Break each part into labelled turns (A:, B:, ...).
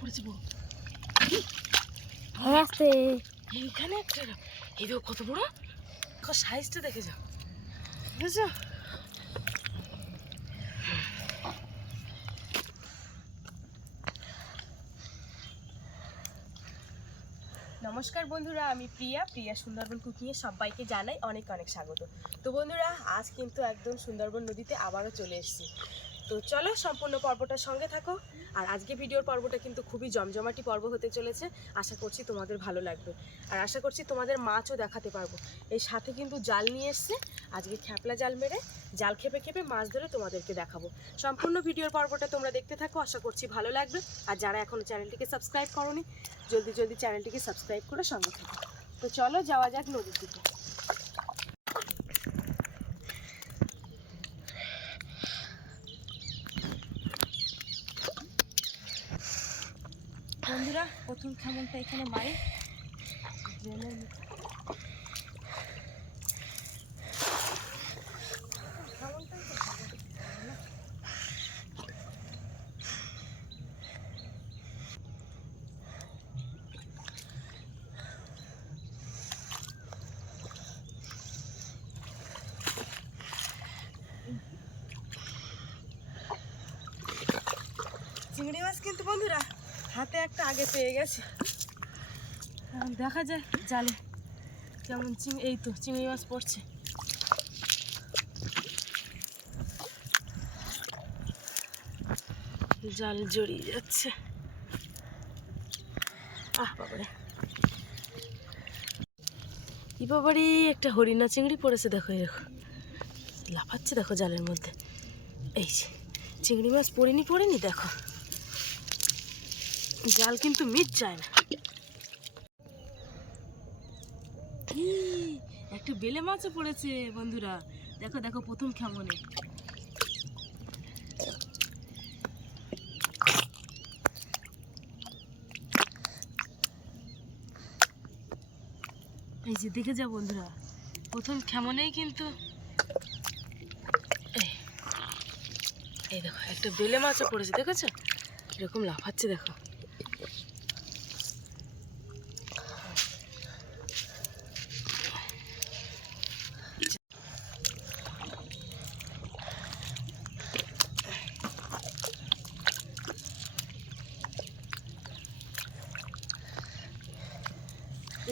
A: পড়েছে বড়
B: আসতে
A: এইখানে একটা এই দেখো কত বড়। সাইজটা দেখে যাও। বুঝেছ? নমস্কার বন্ধুরা আমি প্রিয়া। প্রিয়া সুন্দরবন কুকিংয়ে সবাইকে জানাই অনেক অনেক স্বাগত। তো বন্ধুরা আজ কিন্তু একদম সুন্দরবন নদীতে আবারও চলে এসেছি। তো চলো সম্পূর্ণ পর্বটার সঙ্গে থাকো। আর আজকে ভিডিওর পর্বটা কিন্তু খুবই জমজমাটি পর্ব হতে চলেছে। আশা করছি তোমাদের ভালো লাগবে। আর আশা করছি তোমাদের মাছও দেখাতে পারব। এই সাথে কিন্তু জাল নিয়ে এসছে। আজকে খ্যাপলা জাল মেরে জাল খেপে খেপে মাছ ধরে তোমাদেরকে দেখাবো। সম্পূর্ণ ভিডিওর পর্বটা তোমরা দেখতে থাকো। আশা করছি ভালো লাগবে। আর যারা এখনও চ্যানেলটিকে সাবস্ক্রাইব করোনি, জলদি জলদি চ্যানেলটিকে সাবস্ক্রাইব করে সঙ্গে থাকো। তো চলো যাওয়া যাক নদীর দিকে বন্ধুরা খেমনটা এখানে মারে। চিংড়ি মাছ কিন্তু বন্ধুরা হাতে একটা আগে পেয়ে গেছে। দেখা যায় জালে কেমন চিং, এই তো চিংড়ি মাছ পড়ছে। জাল জড়িয়ে যাচ্ছে। আহ, বাবারে। ই বাবারে, একটা হরিণা চিংড়ি পড়েছে, দেখো দেখো। লাফাচ্ছে, দেখো, জালের মধ্যে। এই চিংড়ি মাছ পড়েনি পড়েনি, দেখো। জাল কিন্তু মিট যায় না। একটা বেলে মাছও পড়েছে বন্ধুরা। দেখো দেখো, প্রথম খেমনে। এই যে, দেখে যা বন্ধুরা। প্রথম খেমনেই কিন্তু এই দেখো, একটা বেলে মাছও পড়েছে, দেখেছ? কীরকম লাফাচ্ছে, দেখো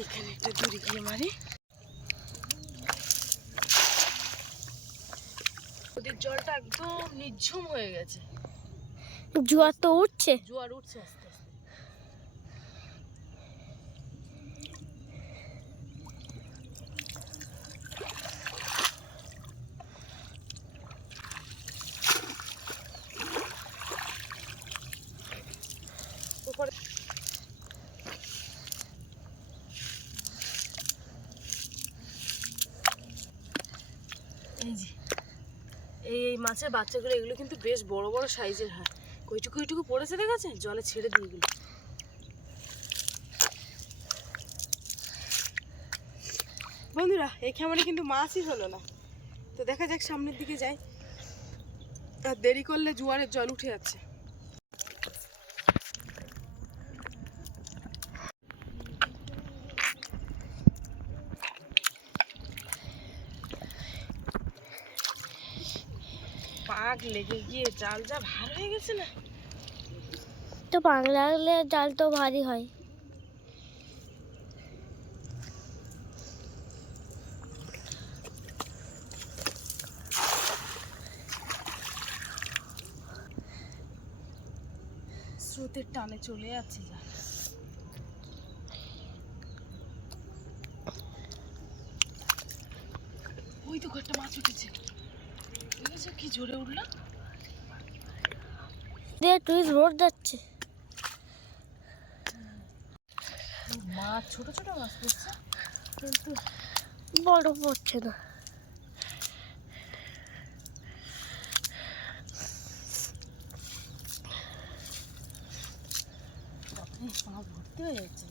A: এখানে একটা দড়ি গিয়ে মারি নদীর জলটা একদম নিঝুম হয়ে গেছে।
B: জোয়ার তো উঠছে।
A: জোয়ার উঠছে আস্তে। মাছের বাচ্চাগুলো, এগুলো কিন্তু বেশ বড় বড় সাইজের হয়। কইটুকু ওইটুকু পড়েছে দেখাচ্ছে? জলে ছেড়ে দিয়ে গেল বন্ধুরা, এই খামারে কিন্তু মাছই হলো না। তো দেখা যাক সামনের দিকে যাই। আর দেরি করলে জোয়ারের জল উঠে যাচ্ছে পাক লেগে গিয়ে জাল যা ভার হয়ে গেছে না।
B: তো বাংলা লাগলে জাল তো ভারী হয়।
A: স্রোতের টানে চলে যাচ্ছে জাল। ওই তো একটা মাছ উঠেছে। কি জোরে উঠল?
B: দিয়ে তুই রোড যাচ্ছে।
A: মাছ ছোট ছোট মাছ পড়ছে কিন্তু
B: বড় পড়ছে না।
A: মাছ ভর্তি হয়ে যাচ্ছে।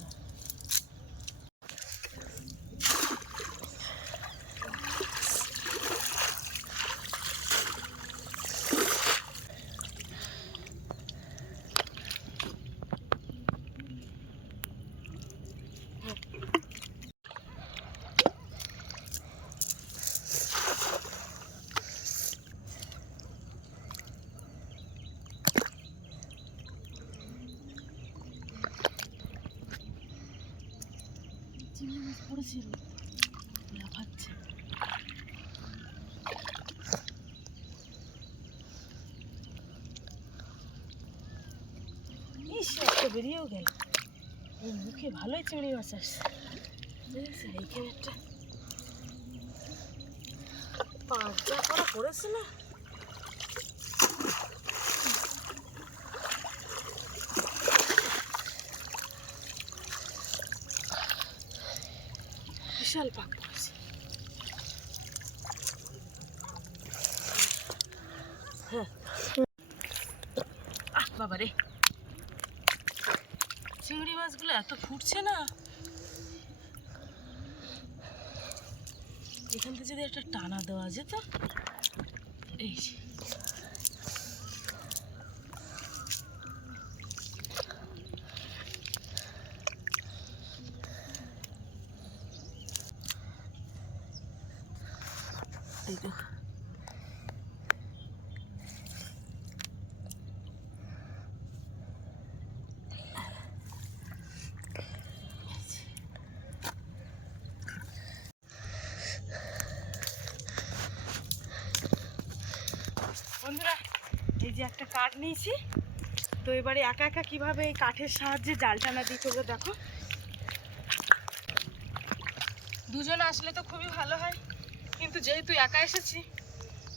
A: বেরিয়েও গেল। মুখে ভালোই চিংড়ি মাছ আসছে। এইখানে একটা পাঁচটা করা পড়েছে না? বিশাল পাক পড়েছে। হ্যাঁ। আহ বাবা রে চিংড়ি মাছগুলো এত ফুটছে না। এখান থেকে যদি একটা টানা দেওয়া যেত, এই এই বন্ধুরা, এই যে একটা কাঠ নিয়েছি। তো এবারে একা একা কীভাবে এই কাঠের সাহায্যে জাল টানা দিই তোমরা দেখো। দুজন আসলে তো খুবই ভালো হয়। কিন্তু যেহেতু একা এসেছি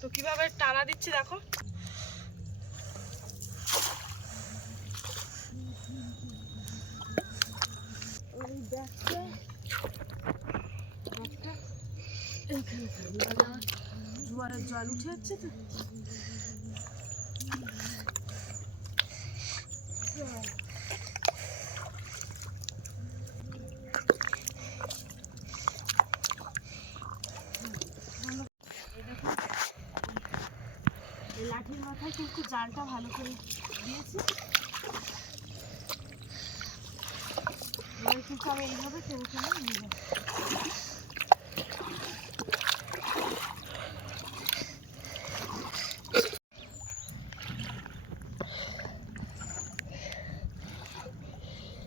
A: তো কীভাবে টানা দিচ্ছি দেখো। জল উঠে যাচ্ছে তো। এই দেখো, এই লাঠির মাথায় জালটা ভালো করে দিয়েছি। এবার কিন্তু আমি এইভাবে ছেড়ে নিয়ে যাব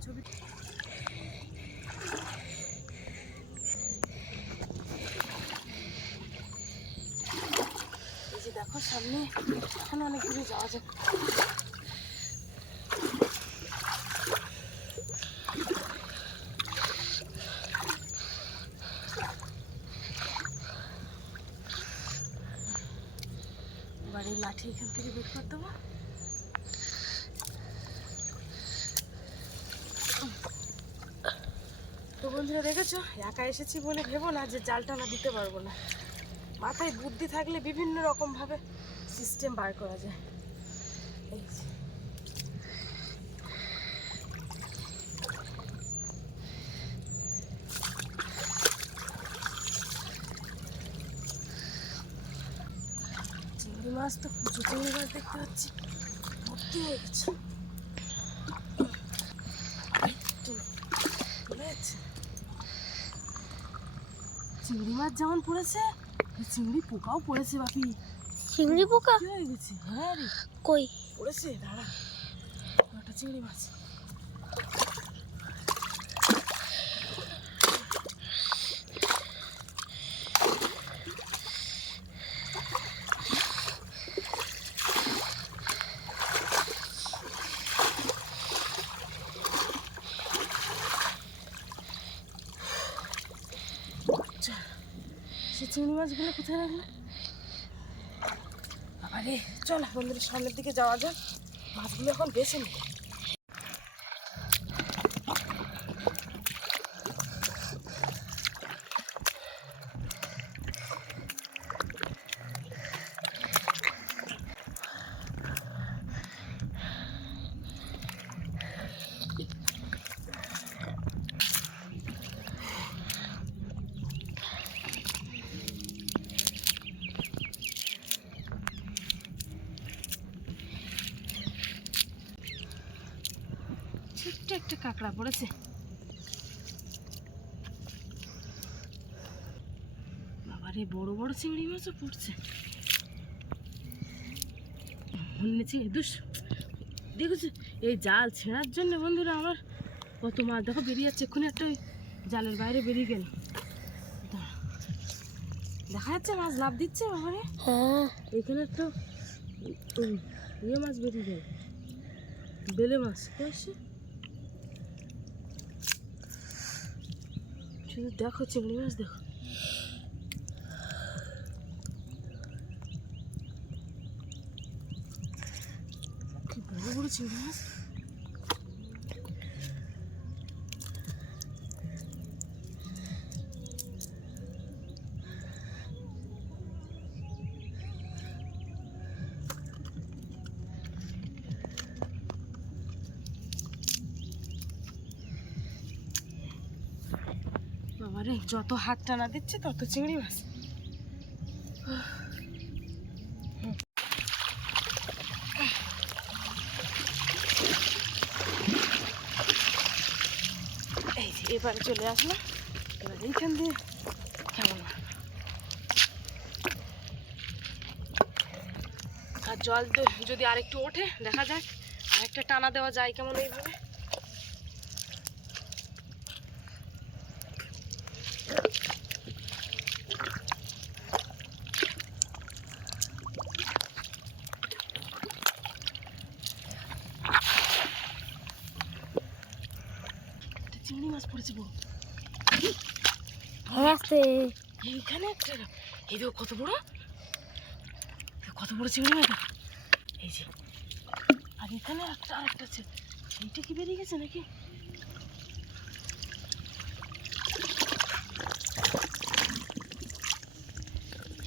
A: ছবি এই যে দেখো সামনে। এখন অনেক দূরে যাওয়া যাবে এবার এই লাঠি এখান থেকে বের করে দেবো। তো বন্ধুরা, দেখেছ? একা এসেছি বলে ভেবো না যে জালটা না দিতে পারব না। মাথায় বুদ্ধি থাকলে বিভিন্ন রকমভাবে সিস্টেম বার করা যায়। চিংড়ি মাছ তো কুচো চিংড়ি মাছ দেখতে পাচ্ছি, ভর্তি হয়ে গেছে। চিংড়ি মাছ যেমন পড়েছে চিংড়ি পোকাও পড়েছে বাপি
B: চিংড়ি পোকা?
A: হয়ে হ্যাঁ
B: কই?
A: পড়েছে দাঁড়া। একটা চিংড়ি মাছ। সে চিংড়ি মাছগুলো কোথায় রাখল? আরে চল মন্দিরের সামনের দিকে যাওয়া যাক। মাছগুলো এখন বেছে নি। একটা কাঁকড়া পড়েছে। বাবারে বড় বড় চিংড়ি মাছও পড়ছে। দুস দেখেছ? এই জাল ছেঁড়ার জন্য বন্ধুরা আমার কত মাছ দেখো বেরিয়ে যাচ্ছে এক্ষুনি একটা ওই জালের বাইরে বেরিয়ে গেল। দেখা যাচ্ছে মাছ লাভ দিচ্ছে বাবারে।
B: হ্যাঁ।
A: এখানে একটা ইয়ে মাছ বেরিয়ে যায় বেলে মাছ আসছে শুধু দেখো চিংড়ি মাছ দেখো কি যত হাত টানা দিচ্ছে, তত চিংড়ি মাছ। এই এবারে চলে আসলো এবার এইখান দিয়ে কেমন আর জল যদি আরেকটু ওঠে, দেখা যাক। আরেকটা টানা দেওয়া যায় কেমন এইভাবে। চিংড়ি মাছ পড়েছে বড় এইখানে একটা এই দেখো কত বড়। কত বড় চিংড়ি মাছ এই যে। আর এখানে একটা আর একটা আছে। সেইটা কি বেরিয়ে গেছে নাকি?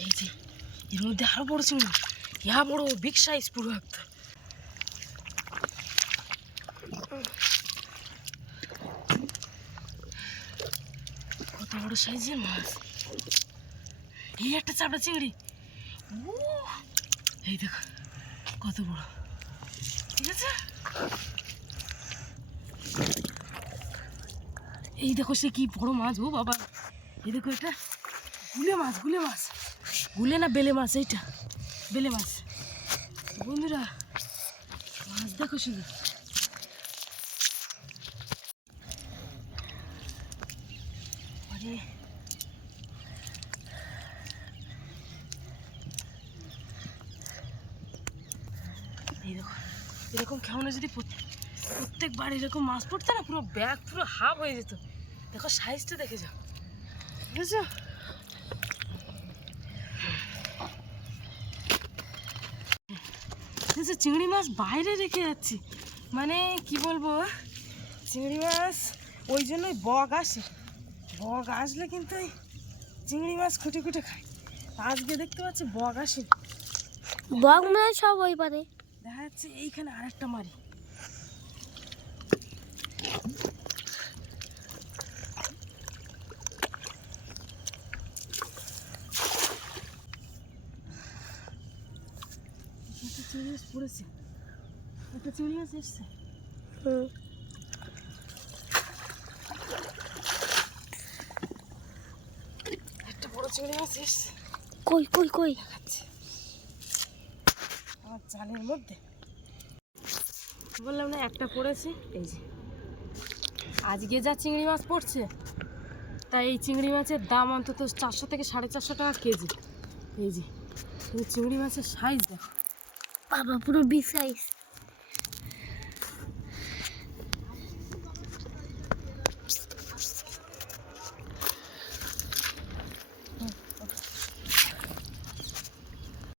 A: এই যে এর মধ্যে আরও বড় চিংড়ি ইয়া বড় বিগ সাইজ পুরো একটা কত বড় সাইজের মাছ। এই একটা চাপড়া চিংড়ি। এই দেখো, কত বড়। ঠিক আছে? এই দেখো, সে কি বড় মাছ ও বাবা। এই দেখো এটা, গুলে মাছ গুলে মাছ। গুলে না বেলে মাছ, এইটা। বেলে মাছ। বন্ধুরা, মাছ দেখো শুধু। দেখো এরকম খেমনে যদি প্রত্যেকবার এরকম মাছ পড়তো না পুরো ব্যাগ পুরো হাফ হয়ে যেত দেখো সাইজটা দেখে যাও বুঝেছ দেখেছ, চিংড়ি মাছ বাইরে রেখে যাচ্ছি মানে কি বলব চিংড়ি মাছ ওই জন্যই বক আসে বগ আসলে কিন্তু এই চিংড়ি মাছ খুঁটে খুঁটে খায়। আজকে দেখতে পাচ্ছি বগ আসে।
B: বক মানে সব ওই পারে।
A: দেখা যাচ্ছে এইখানে আরেকটা মারি। একটা চিংড়ি মাছ পড়েছে। একটা চিংড়ি মাছ এসছে।
B: হুম
A: একটা মাছ
B: কই কই কই?
A: আমার জালের মধ্যে। বললাম না একটা পড়েছে। এই যে। আজকে যা চিংড়ি মাছ পড়ছে তাই এই চিংড়ি মাছের দাম অন্তত চারশো থেকে সাড়ে চারশো টাকা কেজি। এই যে এই চিংড়ি মাছের সাইজ দেখো।
B: বাবা পুরো বিগ সাইজ